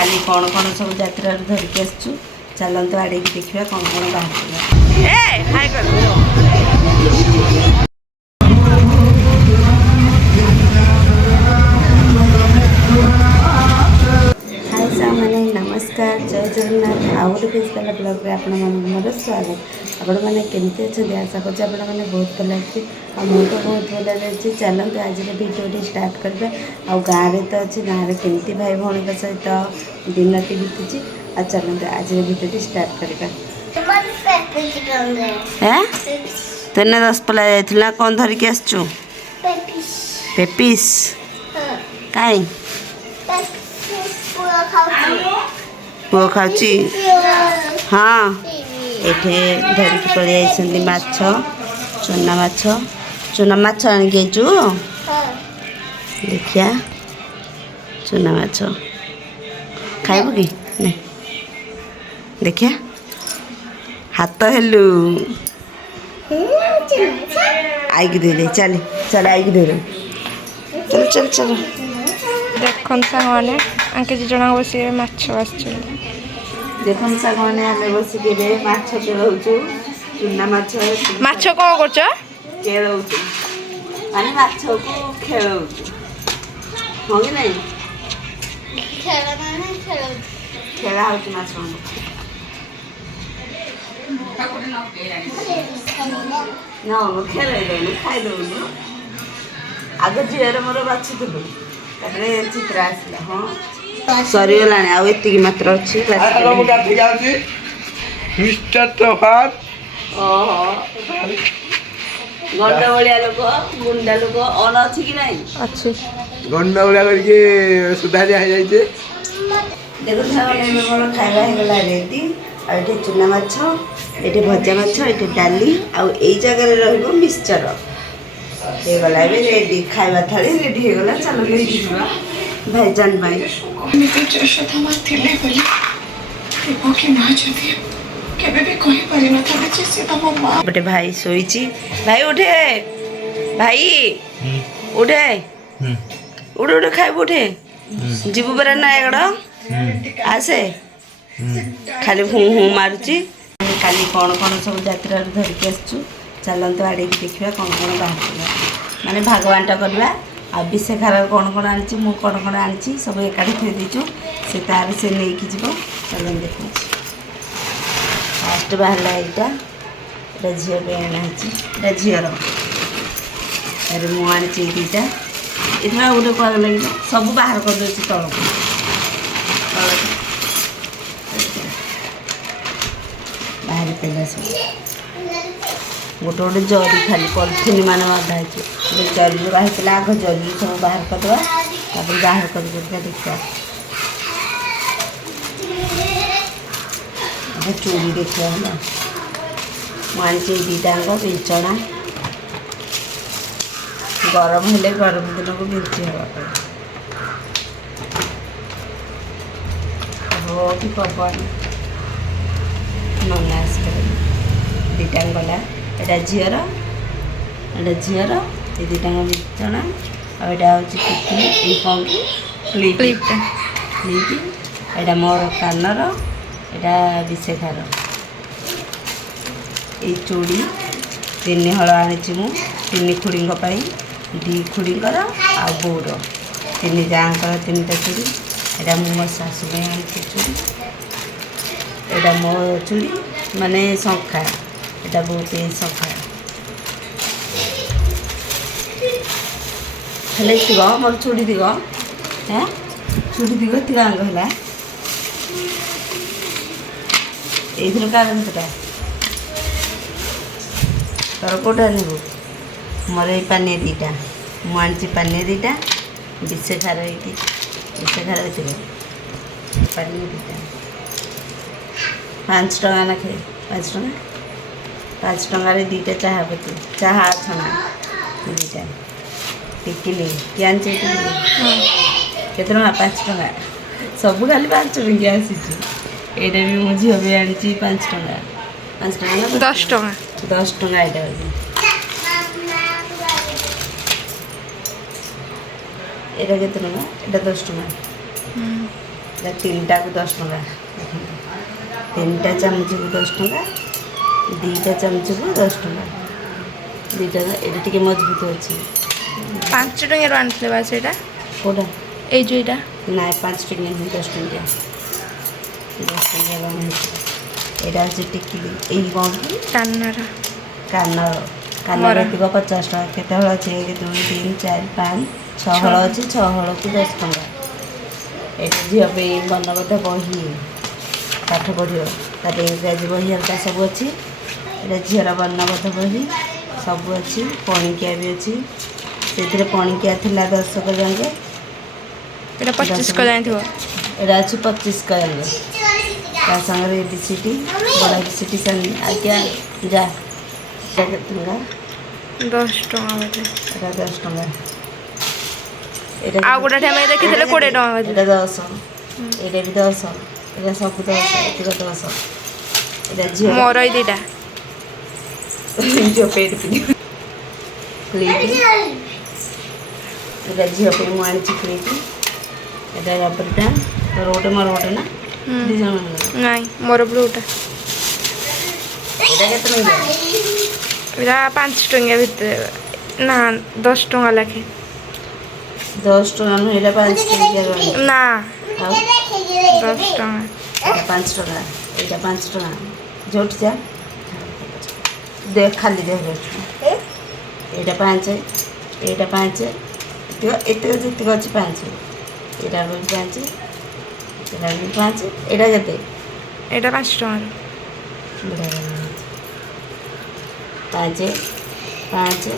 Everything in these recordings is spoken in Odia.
काली कौन कौन सब यात्रा धरिक आसचु चलते आड़े देखा कौन कौन बाहर हाय सामने नमस्कार जय जगन्नाथ आउ गोटे फिजिकल ब्लॉग रे आपण मोर स्वागत आपण मैंने केमती अच्छे आशा कर मैंने बहुत भल अच्छे मुझे तो बहुत भल रही चलते आज भिडियो स्टार्ट करेंगे आ गाँव में तो अच्छे गाँव में केमती भाई भौणी सहित दिन टी बीतुची आ चलते आज भिडियो स्टार्ट करवा तेने 10 पला जाइला कौन धरिकी आसचु पेपिस काई पुओ खाऊची हाँ एठे धरिकी पड़े आई माछ चूना माछ आनिके देखिया चूना माछ खाइबु कि नहीं देखिया हाथ हेलु आई की दे चल चल आई की दे चल चल चल देखन सागने आंके जी जना बसी माछ आछे देखन सागने आमे बसी के माछ खेलौछु चूना माछ माछ को करछ खेलौछु माने माछ को खेलौछु हो कि नहीं खेला होछु माछ ना खेल खाई दो आग झीर मोर बाछी देलु चित्र आसला हाँ सरीगला आउ एति मात्र अच्छी गंडा भलिया लोक गुंडा लोक अन अच्छी कि नहीं अच्छे गंडा भलिया करके सुधारिया हो जाइए देखो मोर खाଇବା ହେଇଗଲା रेडी आ एटे चूना माछ एटे भजा माछ एटे डाली आ एई जगह रहइबो मिक्सचर ହେଇଗଲା ଏବେ रेडी खाଇବା थाली रेडी ହେଇଗଲା चलो ले ଯିବା भाईजान भाई निते यशोदा थिले बोली देव की माँ जदि केबे भी कहि पारि न था जे से तम माँ बटे भाई सोईची भाई उठे भाई उठे उठे उठे खाइब उठे जीवु बरा ना एगड़ आसे खाली हूँ हूँ मारुची काली कौन कौन सब यात्रा धरिकी आसचु चलते आड़े देखा कौन कौन बाहर माने भागवानटा करवा आ विशेखार कौन कौन आनी मु कौन कौन आनी सब एकाठी थी देचु से तार से नहीं कि चल देखा फास्ट बाहर यहाँ झील पे आना झीर अरे मुझे दीटा इतना गोटे कल लगे सब बाहर कर दे तल बाहर तेल सब गोटे गोटे जरी खाली पलिथिन मान बंधा है जरी बाहर आग जरी सब बाहर करदे बाहर कर देखा चूड़ी देखा है मुझे दीटाक बिंचना गरम हेले गरम दिन को बिंची हो कि पवन ननास दीटा गला एटा झीर ये दीटा बिंचना आटा हूँ टिकली कौन क्लिप एटा मोर कानर एटा विशेखार ये चूड़ी 3 हल आनी 3 खुड़ी 2 खुड़ीकर आ बोर 3 जाकर 3टा चूड़ी एटा मो सासु आनी चूड़ी एटा मो चूड़ी माने शंखा एटा बहुत शंखा हेल्ले दिग मोर चूड़ी दिग हाँ चूड़ी दिग तिगांग है ये कार केटा तोर कौटा आनबू मोर ये पानी दीटा मुझे पानी दीटा विशेखार विशेखार पानी दीटा 5 टका नाखे 5 टका 5 टकर 2टा चाहा पत्ती चाहा छना 2टा टिकली क्या केते टका 5 टका सब खाली 5 टका आसी एटा भी मो झील भी आनी 5 टका 5 टका 10 टका 10 टका एटा এটা কত টাকা? এটা 10 টাকা। ଏଇଟା ତିନିଟାକୁ 10 ଟଙ୍କା। ତିନିଟା ଚାମଚକୁ 10 ଟଙ୍କା, ଦୁଇଟା ଚାମଚକୁ 10 ଟଙ୍କା। ଦୁଇଟା ଏଇଟା ଟିକେ ମଜବୁତ ଅଛି। 5 ଟଙ୍କାରୁ ଆଣିଥିଲେ ବା ସେଇଟା କେଉଁଟା? ଏଇ ଯେଉଁ ଏଇଟା ନାଇଁ 5 ଟଙ୍କିଆ ନୁହେଁ 10 ଟଙ୍କିଆ। 10 ଟଙ୍କିଆ ହେଇଛି। ଏଇଟା ହେଉଛି ଟିକିଲି। ଏଇ କ'ଣ କି କାନର କାନର ଏତିକ 50 ଟଙ୍କା। କେତେ ହଳ ଅଛି? 1 2 3 4 5 6 ହଳ ଅଛି। 6 ହଳକୁ 10 ଟଙ୍କା। ଏଇଟା ଝିଅ ପାଇଁ ବର୍ଣ୍ଣବୋଧ ବହି, ପାଠ ପଢ଼ିବ। ତାପରେ ଇଂରାଜୀ ବହି ହେରିକା ସବୁ ଅଛି। ଏଇଟା ଝିଅର ବର୍ଣ୍ଣବୋଧ ବହି ସବୁ ଅଛି। ପଣିକିଆ ବି ଅଛି। ସେଥିରେ ପଣିକିଆ ଥିଲା 10 ଯାକେ। ଏଇଟା 25 କ ଜାଣିଥିବ। ଏଇଟା ଅଛି 25 ଯାକେ। ତା ସାଙ୍ଗରେ ABCD ବଡ଼ ABCD ଆଜ୍ଞା ଯା। ଏଇଟା କେତେ ଟଙ୍କା? 10 ଟଙ୍କା ବୋଧେ। ଏଇଟା 10 ଟଙ୍କା। ଏଇଟା ଆଉ ଗୋଟେ ଆମେ ଦେଖିଥିଲେ 20 ଟଙ୍କା ବୋଧେ। ଏଇଟା 10। ଏଇଟା ବି 10। ଏଇଟା ସବୁ 10। ଏତିକ 10। ଏଇଟା ଝିଅ ମୋର ଏଇ ଦୁଇଟା ଝିଅ ପେଟ କ୍ଲିପ୍। ଏଇଟା ଝିଅ ପାଇଁ ମୁଁ ଆଣିଛି କ୍ଲିପ୍। ଏଇଟା ରବରଟା। ତୋର ଗୋଟେ ମୋର ଗୋଟେ ନା? ଦୁଇ ଜଣ। ନାଇଁ ମୋର ବ୍ଲୁଟା। ଏଇଟା କେତେ ଟଙ୍କା? ଏଇଟା 5 ଟଙ୍କା ଭିତରେ ନା 10 ଟଙ୍କା ଲେଖେ। 10 ଟଙ୍କା ନୁହେଁ, ଏଇଟା 5 ଟଙ୍କିଆ ରହିବ। ନା ଆଉ 10 ଟଙ୍କା। ଏଇଟା 5 ଟଙ୍କା। ଏଇଟା 5 ଟଙ୍କା। ଯୋଉଠି ଯା ଦେଖ ଖାଲି ଦେହ। ଏଇଟା 5। ଏଇଟା 5। ଏତିକ ଯେତିକ ଅଛି 5। ଏଇଟା ବି 5। ଏଇଟା ବି 5। ଏଇଟା କେତେ? ଏଇଟା 5 ଟଙ୍କାର। 5 5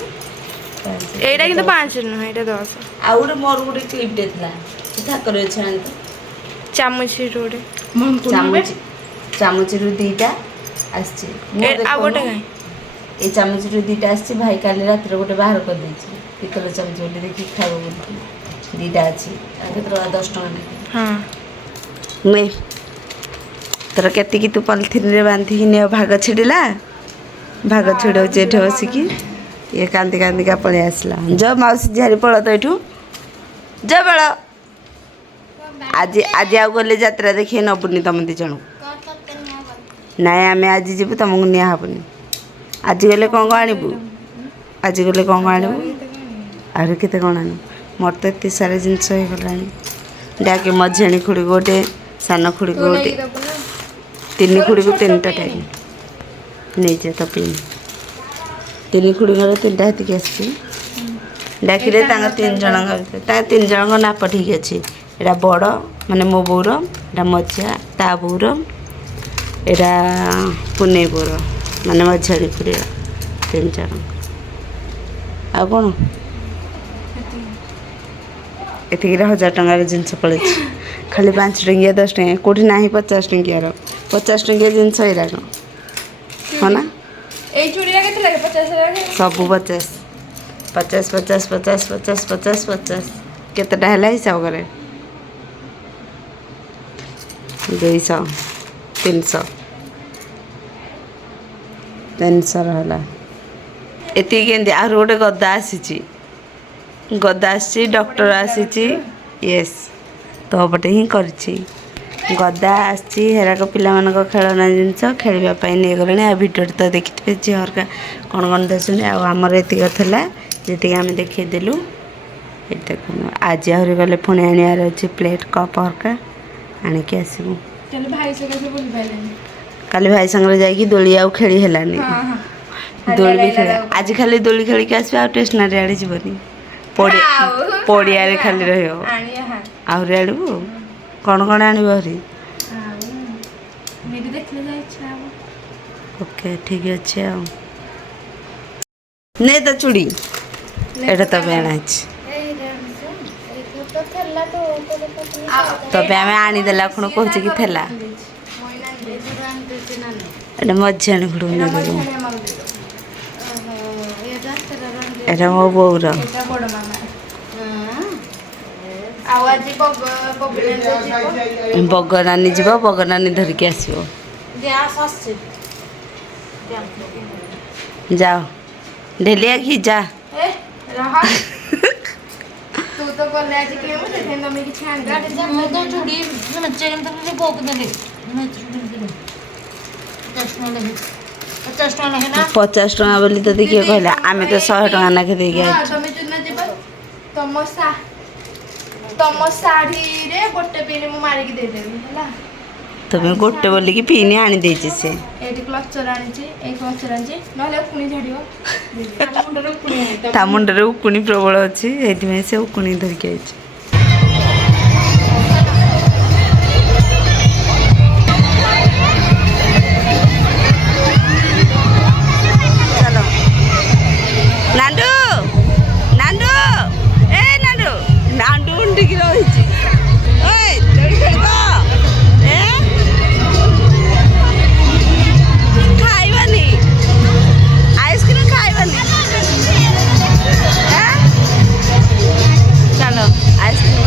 5। ଏଇଟା କିନ୍ତୁ 5 ନୁହେଁ, ଏଇଟା 10। ଆଉ ଗୋଟେ ମୋର ଗୋଟେ କ୍ଲିପ୍ଟେ ଥିଲା ଥାକରେ ଅଛି ଆଣିତ। ଚାମଚରୁ ଗୋଟେ ଚାମଚରୁ 2ଟା ଆସିଛି। ଆଉ ଗୋଟେ କାଇଁ? ଏଇ ଚାମଚରୁ 2ଟା ଆସିଛି। ଭାଇ କାଲି ରାତିରେ ଗୋଟେ ବାହାର କରିଦେଇଛି ପିତଳ ଚାମଚ ବୋଲି ଦେଖିକି ଖାଇବ ବୋଲି। 2ଟା ଅଛି। ଆଉ କେତେ ଟଙ୍କା? 10 ଟଙ୍କା ନେଇକି। ହଁ ନେ ତୋର କେତିକି ତୁ ପଲିଥିନରେ ବାନ୍ଧିକି ନିଅ। ଭାଗ ଛିଡ଼ିଲା। ଭାଗ ଛିଡ଼ଉଛି ଏଠି ବସିକି। ଇଏ କାନ୍ଦି କାନ୍ଦିକା ପଳେଇ ଆସିଲା। ଯ ମାଉସୀ ଝାରି ପଳ ତ ଏଠୁ ଯ ବେଳ। ଆଜି ଆଉ ଗଲେ ଯାତ୍ରା ଦେଖିଏ ନେବୁନି ତମ 2 ଜଣଙ୍କୁ। ନାଇଁ ଆମେ ଆଜି ଯିବୁ, ତମକୁ ନିଆ ହେବନି। ଆଜି ଗଲେ କ'ଣ ଆଣିବୁ? ଆଜି ଗଲେ କ'ଣ ଆଣିବୁ? ଆହୁରି କେତେ କ'ଣ ଆଣିବୁ? ମୋର ତ ଏତେ ସାରା ଜିନିଷ ହେଇଗଲାଣି। ଡାକେ ମଝିଆଣି ଖୁଡ଼ିକୁ ଗୋଟେ, ସାନ ଖୁଡ଼ିକୁ ଗୋଟେ, 3 ଖୁଡ଼ିକୁ 3ଟା ଟାଇମ୍ ନେଇଯା ତ ପିନ୍। 3 ଖୁଡ଼ିଙ୍କର 3ଟା ହେତିକି ଆସିଛି। ଡାକିଲେ ତାଙ୍କ 3 ଜଣଙ୍କ ଭିତରେ ତାଙ୍କ 3 ଜଣଙ୍କ ନାପ ଠିକ୍ ଅଛି। ଏଇଟା ବଡ଼ ମାନେ ମୋ ବୋଉର, ଏଇଟା ମଝିଆ ତା ବୋଉର, ଏଇଟା ପୁନେଇ ବୋଉର ମାନେ ମଝିଆଣି ଖୁଡ଼ିର। 3 ଜଣ। ଆଉ କ'ଣ? ଏତିକିରେ 1000 ଟଙ୍କାର ଜିନିଷ ପଳେଇଛି। ଖାଲି 5 ଟଙ୍କିଆ 10 ଟଙ୍କିଆ କେଉଁଠି ନାହିଁ। 50 ଟଙ୍କିଆର 50 ଟଙ୍କିଆ ଜିନିଷ ଏଇରାକ ହଁ ନା? ଏଇ ଚୁଡ଼ିଟା କେତେ ଲାଗେ? 50 ଲାଗେ। ସବୁ 50 50 50 50 50 50 50। କେତେଟା ହେଲା ହିସାବ କରେ? 200 300 300 ହେଲା। ଏତିକି କେମିତି? ଆହୁରି ଗୋଟେ ଗଦା ଆସିଛି। ଗଦା ଆସିଛି। ଡକ୍ଟର ଆସିଛି। ୟେସ୍ ତୋ ପଟେ ହିଁ କରିଛି। ଗଦା ଆସିଛି। ହେରାକ ପିଲାମାନଙ୍କ ଖେଳନା ଜିନିଷ ଖେଳିବା ପାଇଁ ନେଇଗଲେଣି। ଆଉ ଭିଡ଼ିଓରେ ତ ଦେଖିଥିବେ ଝିଅ ହରିକା କ'ଣ କ'ଣ ଦେଖୁଛନ୍ତି। ଆଉ ଆମର ଏତିକି ଥିଲା ଯେତିକି ଆମେ ଦେଖେଇଦେଲୁ। ଏଠି ଦେଖନ୍ତୁ। ଆଜି ଆହୁରି ଗଲେ ପୁଣି ଆଣିବାର ଅଛି ପ୍ଲେଟ୍ କପ୍ ହରିକା ଆଣିକି ଆସିବୁ। କାଲି ଭାଇ ସାଙ୍ଗରେ ଯାଇକି ଦୋଳି ଆଉ ଖେଳି ହେଲାନି। ଦୋଳି ବି ଖେଳି ଆଜି ଖାଲି ଦୋଳି ଖେଳିକି ଆସିବେ। ଆଉ ଷ୍ଟେସନାରୀ ଆଡ଼େ ଯିବନି। ପଡ଼ିଆରେ ଖାଲି ରହିବ। ଆହୁରି ଆଣିବୁ? କ'ଣ କ'ଣ ଆଣିବ ଆହୁରି? ଓକେ ଠିକ୍ ଅଛି। ଆଉ ନେ ତ ଚୁଡ଼ି। ଏଇଟା ତ ପାଇଁ ଆଣାହେଇଛି। ତବେ ଆମେ ଆଣିଦେଲା କ'ଣ କହୁଛି କି ଥିଲା। ଏଇଟା ମଝିଆଣି ଖୁଡ଼କୁ ନେଇଦେବୁ। ଏଇଟା ମୋ ବୋଉର। ବଗନାନୀ ଯିବ। ବଗନାନୀ ଧରିକି ଆସିବ। ଯାଅ ଢେଲି ଆଖି ଯା। ତୁ ତ ଗଲେ ଆଜି କିଣିବୁ ସେଥିପାଇଁ ତମେ କିଛି ଆଣିବା ମୁଁ ତ ଚୁଡ଼ି ମେଞ୍ଚେ କିଣିଥିଲି ବୋଉକୁ ଦେଲି ମେଞ୍ଚେ ଚୁଡ଼ି ଦେଲି 50 ଟଙ୍କା ଲେଖେ ନା 50 ଟଙ୍କା ବୋଲି ତତେ କିଏ କହିଲା ଆମେ ତ 100 ଟଙ୍କା ନାଖେ ଦେଇକି ଆଇଛୁ ତମେ ଯୋଉଦିନ ଯିବ ତମ ଶାଢ଼ୀରେ ଗୋଟେ ପିନ୍ ମୁଁ ମାରିକି ଦେଇଦେବି ହେଲା। ତମେ ଗୋଟେ ବୋଲିକି ପିନି ଆଣି ଦେଇଛି ସେ ଏଇଠି କ୍ଲଚର ଆଣିଛି ଏଇ କ୍ଲଚର ଆଣିଛି ନହେଲେ ଉକୁଣି ଝାଡ଼ିବ ଆମ ମୁଣ୍ଡରେ ଉକୁଣି ନାହିଁ ତା ମୁଣ୍ଡରେ ଉକୁଣି ପ୍ରବଳ ଅଛି ସେଇଥିପାଇଁ ସେ ଉକୁଣି ଧରିକି ଆଇଛି ଚାଲ ନାଣ୍ଡୁ ନାଣ୍ଡୁ ଏ ନାଣ୍ଡୁ ନାଣ୍ଡୁ ଉଣ୍ଡିକି ରହିଛି ଓଏ ଦୋଳି ଖେଳିବ ଏ ଖାଇବାନି ଆଇସ୍କ୍ରିମ୍ ଖାଇବାନି ଚାଲ ଆଇସ୍କ୍ରିମ୍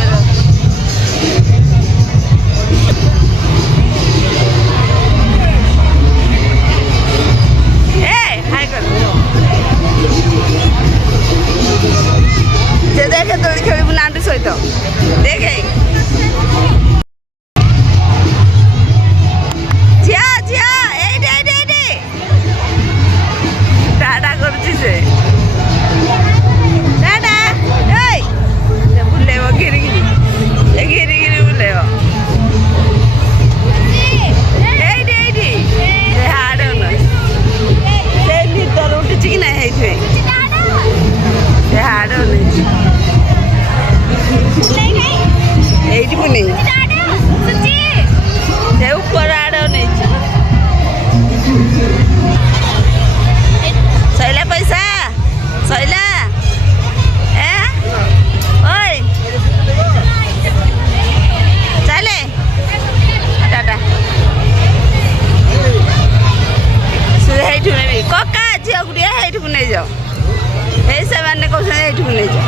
ହାଇ କର যে দেখে দোଳି খেলিବୁ ନାଣ୍ଡୁ ସହିତ ଦେଖେ ଝିଅ ଝିଅ ଏଇଠି ଏଇଠି ଏଇଠି ଟାଟା କରୁଛି ସେ ଟାଟା ଏଇ ସେ ବୁଲେଇବ ଘିରିଘିରି ଏ ଘିରିଘିରି ବୁଲେଇବ ଏଇଠି ଏଇଠି ସେ ହାଡ଼ ସେ ନିଦର ଉଠିଛି କି ନାହିଁ ହେଇଥିପାଇଁ ସେ ହାଡ଼ ନେଇଛି এইটি পুনি সে উপর আড় নেইছি সইলা পয়সা সইলা এ ওই চালে টাটা সে এইঠু নেবি ককা ঝিও গুড়িয়া এইঠু নেই যাও এই সেমানে কৌছেন এইঠু নেই যাও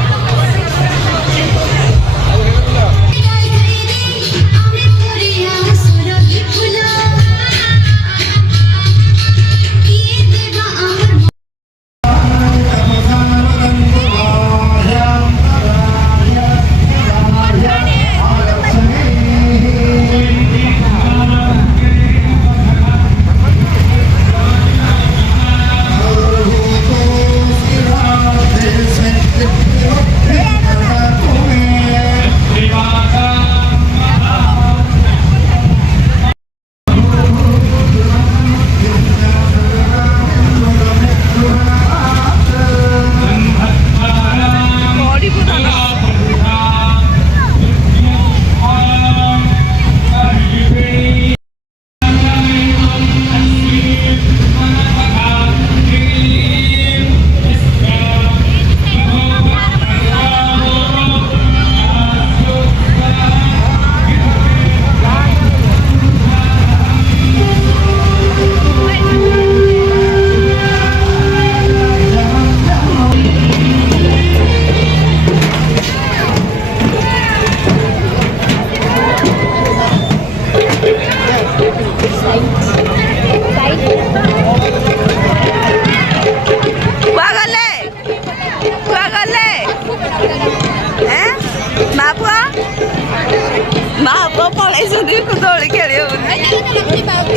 ଦୋଳି ଖେଳିବ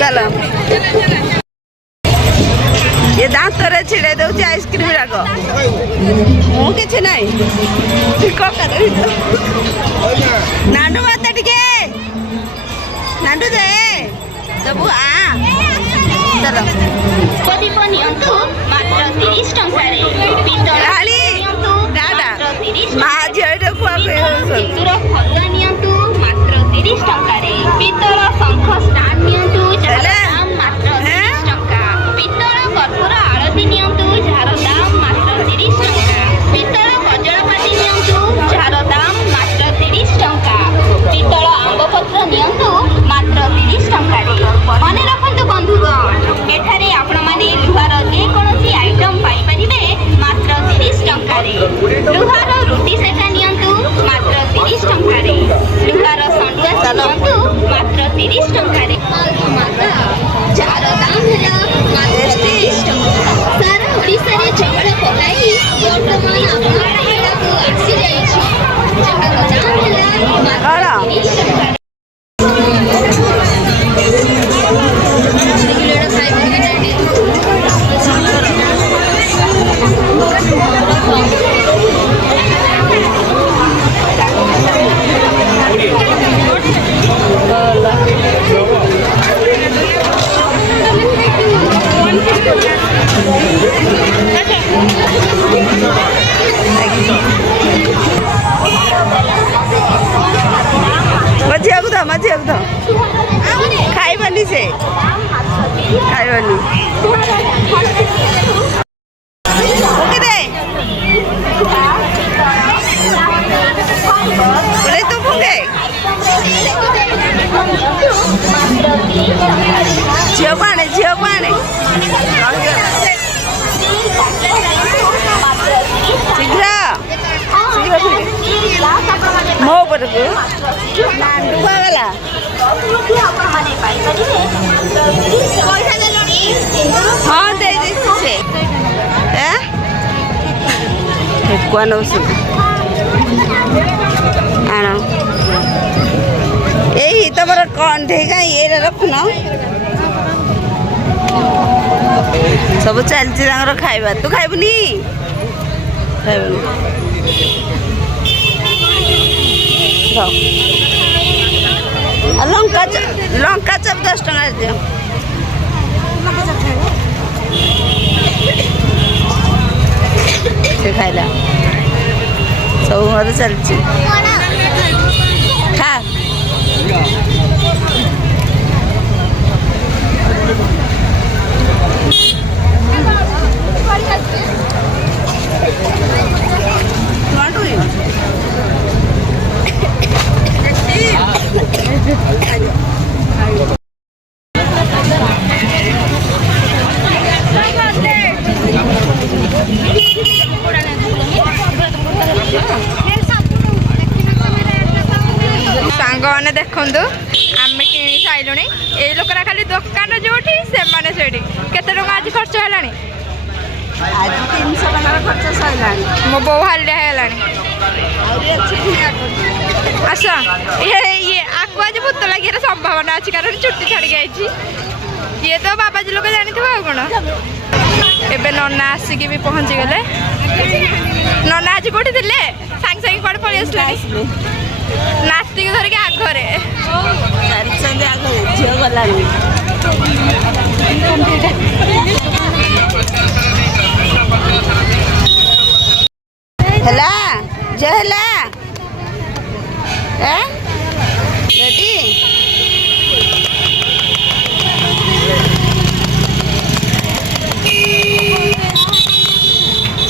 ଚାଲ ଏ ଦାନ୍ତରେ ଛିଡ଼େଇ ଦେଉଛି ଆଇସ୍କ୍ରିମ୍ ଯାକ ମୁଁ କିଛି ନାହିଁ ନାଣ୍ଡୁ ମତେ ଟିକେ ନାଣ୍ଡୁ ଦେ ଦେବୁ ଚାଲ ପ୍ରଦୀପ ନିଅନ୍ତୁ ମାତ୍ର 30 ଟଙ୍କାରେ ରାଳି ଡାଡା ମା ଝିଅଟା କୁଆକୁ ସିନ୍ଦୁର ଫଗୁଆ ନିଅନ୍ତୁ ମାତ୍ର 30 ଟଙ୍କାରେ ପିତ୍ତଳ ଶଙ୍ଖ ଷ୍ଟାଣ୍ଡ ନିଅନ୍ତୁ ଯାହାର ଦାମ ମାତ୍ର 30 ଟଙ୍କା ପିତ୍ତଳ କର୍ପୂର ଆଳତି ନିଅନ୍ତୁ ଯାହାର ଦାମ ମାତ୍ର 30 ଟଙ୍କା ପିତ୍ତଳ କଜଳପାତି ନିଅନ୍ତୁ ଯାହାର ଦାମ ମାତ୍ର 30 ଟଙ୍କା ପିତ୍ତଳ ଆମ୍ବପତ୍ର ନିଅନ୍ତୁ ମାତ୍ର 30 ଟଙ୍କାରେ ମନେ ରଖନ୍ତୁ ବନ୍ଧୁଗଣ ଏଠାରେ ଆପଣମାନେ ଲୁହାର ଯେକୌଣସି ଆଇଟମ୍ ପାଇପାରିବେ ମାତ୍ର 30 ଟଙ୍କାରେ ଲୁହାର ରୁଟି ସେକା ନିଅନ୍ତୁ ମାତ୍ର 30 ଟଙ୍କାରେ ଲୁହାର ସଣ୍ଡୁଆ ନିଅନ୍ତୁ ଖାଇବନି ସେ ଖାଇବନି ଫୁଙ୍କିଦେ ପୁଣି ତୁ ଫୁଙ୍କେ ଝିଅକୁ ଆଣେ ରହିଗଲା ଶୀଘ୍ର ମୋ ଉପରକୁ କୁହାଗଲା ହଁ ଦେଇଦେଇଛି ସେ ଠେକୁଆ ନେଉଛନ୍ତି ଆଣ ଏଇ ତମର କଣ୍ଢେଇ କାହିଁ ଏଇଟା ରଖୁନ ସବୁ ଚାଲିଛି ତାଙ୍କର ଖାଇବା ତୁ ଖାଇବୁନି ଖାଇବୁନି ଆଉ ଲଙ୍କା ଚପ 10 ଟଙ୍କାରେ ଦିଅ ସେ ଖାଇଲା ସବୁ ଘର ଚାଲିଛି ଖା ସାଙ୍ଗମାନେ ଦେଖନ୍ତୁ ଆମେ କିଣି ସାରିଲୁଣି ଏଇ ଲୋକରା ଖାଲି ଦୋକାନ ଯୋଉଠି ସେମାନେ ସେଇଠି କେତେ ଟଙ୍କା ଆଜି ଖର୍ଚ୍ଚ ହେଲାଣି ଆଜି 300 ଟଙ୍କାର ଖର୍ଚ୍ଚ ସରିଲାଣି ମୋ ବୋଉ ହାଲିଆ ହେଇଗଲାଣି ଆସ ଇଏ ଆକୁ ଆଜି ଭୂତ ଲାଗିବାର ସମ୍ଭାବନା ଅଛି କାରଣ ଚୁଟି ଛାଡ଼ିକି ଆଇଛି ଇଏ ତ ବାବାଜୀ ଲୋକ ଜାଣିଥିବ ଆଉ କ'ଣ ଏବେ ନନା ଆସିକି ବି ପହଞ୍ଚିଗଲେ ନନା ଆଜି କୋଉଠି ଥିଲେ ସାଙ୍ଗେ ସାଙ୍ଗେ କୁଆଡ଼େ ପଳେଇ ଆସିଲେଣି ନାତିକୁ ଧରିକି ଆଗରେ ଝିଅ ଗଲାଣି ହେଲା ଝିଅ ହେଲା ରେଡି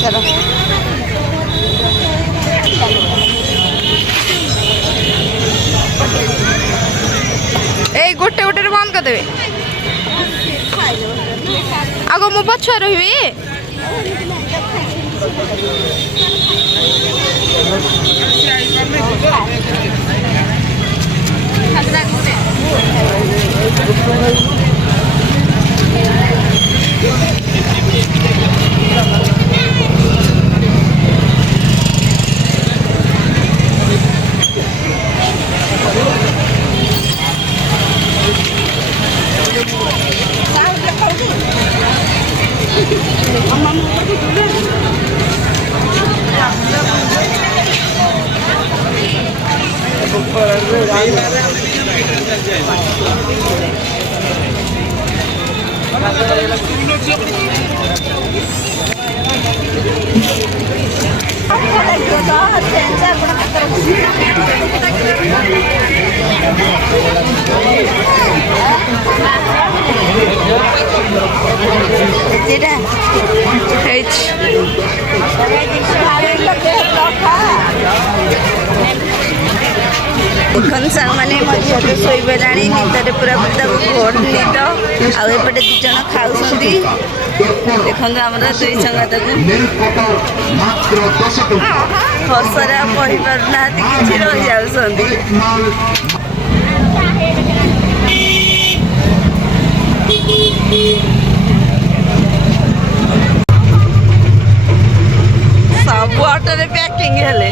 चलो गोटे गोटे बंद करदेवे आग मो पछुआ रही देखन सांग मैंने मझे तो शोई बेला निदे पूरा घोर निद आपटे दु जन खाऊँ देखो आम दुई संगात हसरे कही पारना कि रही जाऊँ सब ऑटो पैकिंग हेले।